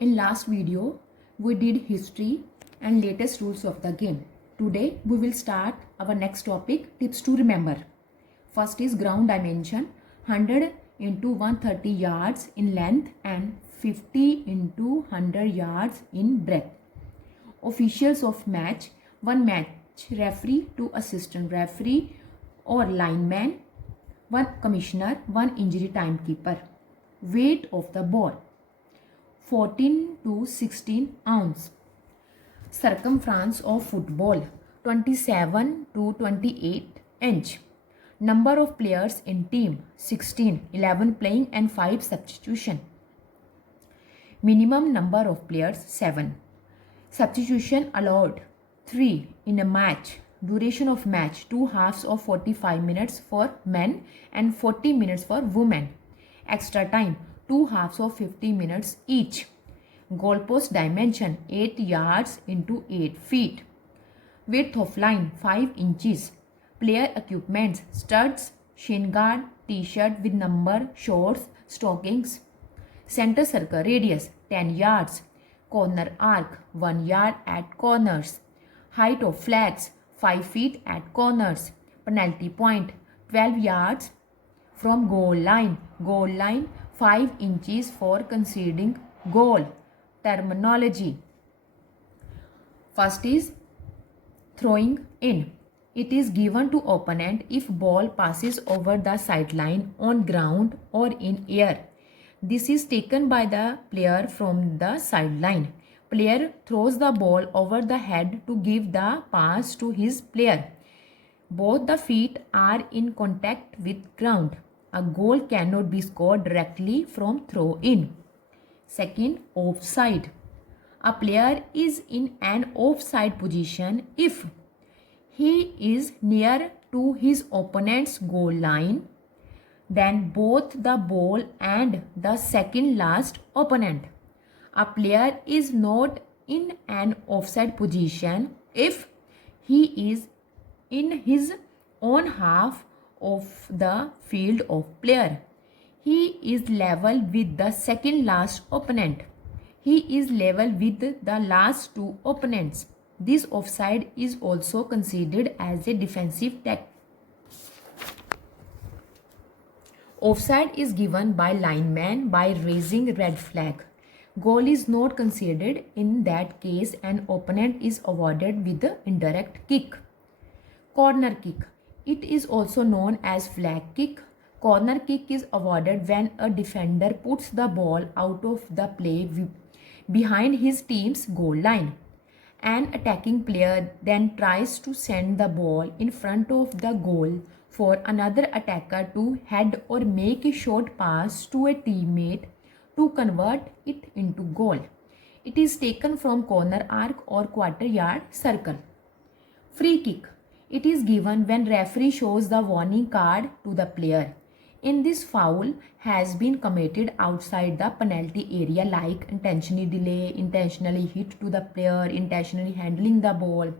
In last video, we did history and latest rules of the game. Today, we will start our next topic, tips to remember. First is ground dimension, 100 into 130 yards in length and 50 into 100 yards in breadth. Officials of match, one match referee, two assistant referee or lineman, one commissioner, one injury timekeeper. Weight of the ball, 14 to 16 ounce. Circumference of football, 27 to 28 inch. Number of players in team, 16, 11 playing and 5 substitution. Minimum number of players, 7. Substitution allowed, 3 in a match. Duration of match, 2 halves of 45 minutes for men and 40 minutes for women. Extra time, 2 halves of 50 minutes each. Goalpost dimension, 8 yards into 8 feet. Width of line, 5 inches. Player equipments, studs, shin guard, t-shirt with number, shorts, stockings. Center circle radius, 10 yards. Corner arc, 1 yard at corners. Height of flags, 5 feet at corners. Penalty point, 12 yards from goal line. Goal line, 5 inches for conceding goal. Terminology. First is throwing in. It is given to opponent if ball passes over the sideline, on ground or in air. This is taken by the player from the sideline. Player throws the ball over the head to give the pass to his player. Both the feet are in contact with ground. A goal cannot be scored directly from throw in. Second, offside. A player is in an offside position if he is near to his opponent's goal line, then both the ball and the second last opponent. A player is not in an offside position if he is in his own half of the field of player. He is level with the second last opponent. He is level with the last two opponents. This offside is also considered as a defensive tactic. Offside is given by lineman by raising red flag. Goal is not considered. In that case, an opponent is awarded with the indirect kick. Corner kick. It is also known as flag kick. Corner kick is awarded when a defender puts the ball out of the play behind his team's goal line. An attacking player then tries to send the ball in front of the goal for another attacker to head or make a short pass to a teammate to convert it into goal. It is taken from corner arc or quarter yard circle. Free kick. It is given when referee shows the warning card to the player. In this, foul has been committed outside the penalty area, like intentionally delay, intentionally hit to the player, intentionally handling the ball,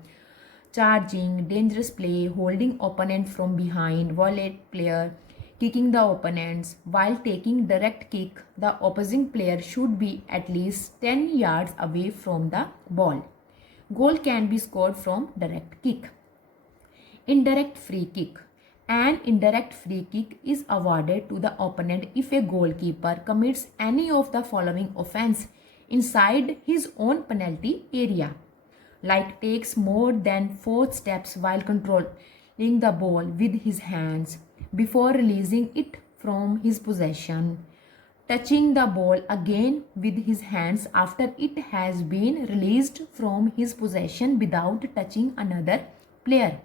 charging, dangerous play, holding opponent from behind, violate player, kicking the opponents. While taking direct kick, the opposing player should be at least 10 yards away from the ball. Goal can be scored from direct kick. Indirect free kick. An indirect free kick is awarded to the opponent if a goalkeeper commits any of the following offense inside his own penalty area, like takes more than 4 steps while controlling the ball with his hands before releasing it from his possession, touching the ball again with his hands after it has been released from his possession without touching another player,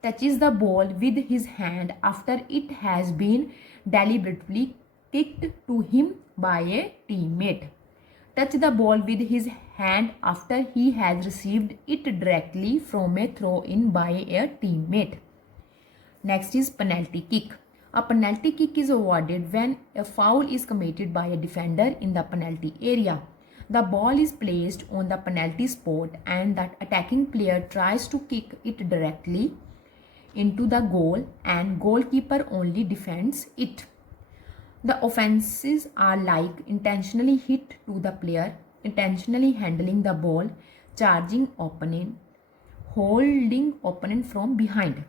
touches the ball with his hand after it has been deliberately kicked to him by a teammate, touch the ball with his hand after he has received it directly from a throw-in by a teammate. Next is penalty kick. A penalty kick is awarded when a foul is committed by a defender in the penalty area. The ball is placed on the penalty spot and the attacking player tries to kick it directly into the goal and goalkeeper only defends it. The offenses are like intentionally hit to the player, intentionally handling the ball, charging opponent, holding opponent from behind.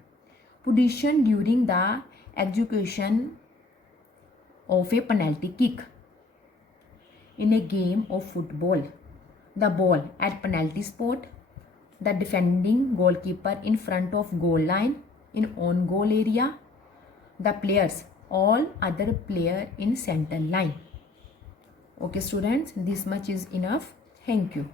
Position during the execution of a penalty kick. In a game of football, the ball at penalty spot, the defending goalkeeper in front of goal line, in own goal area, the players, all other player in center line. Okay students, this much is enough. Thank you.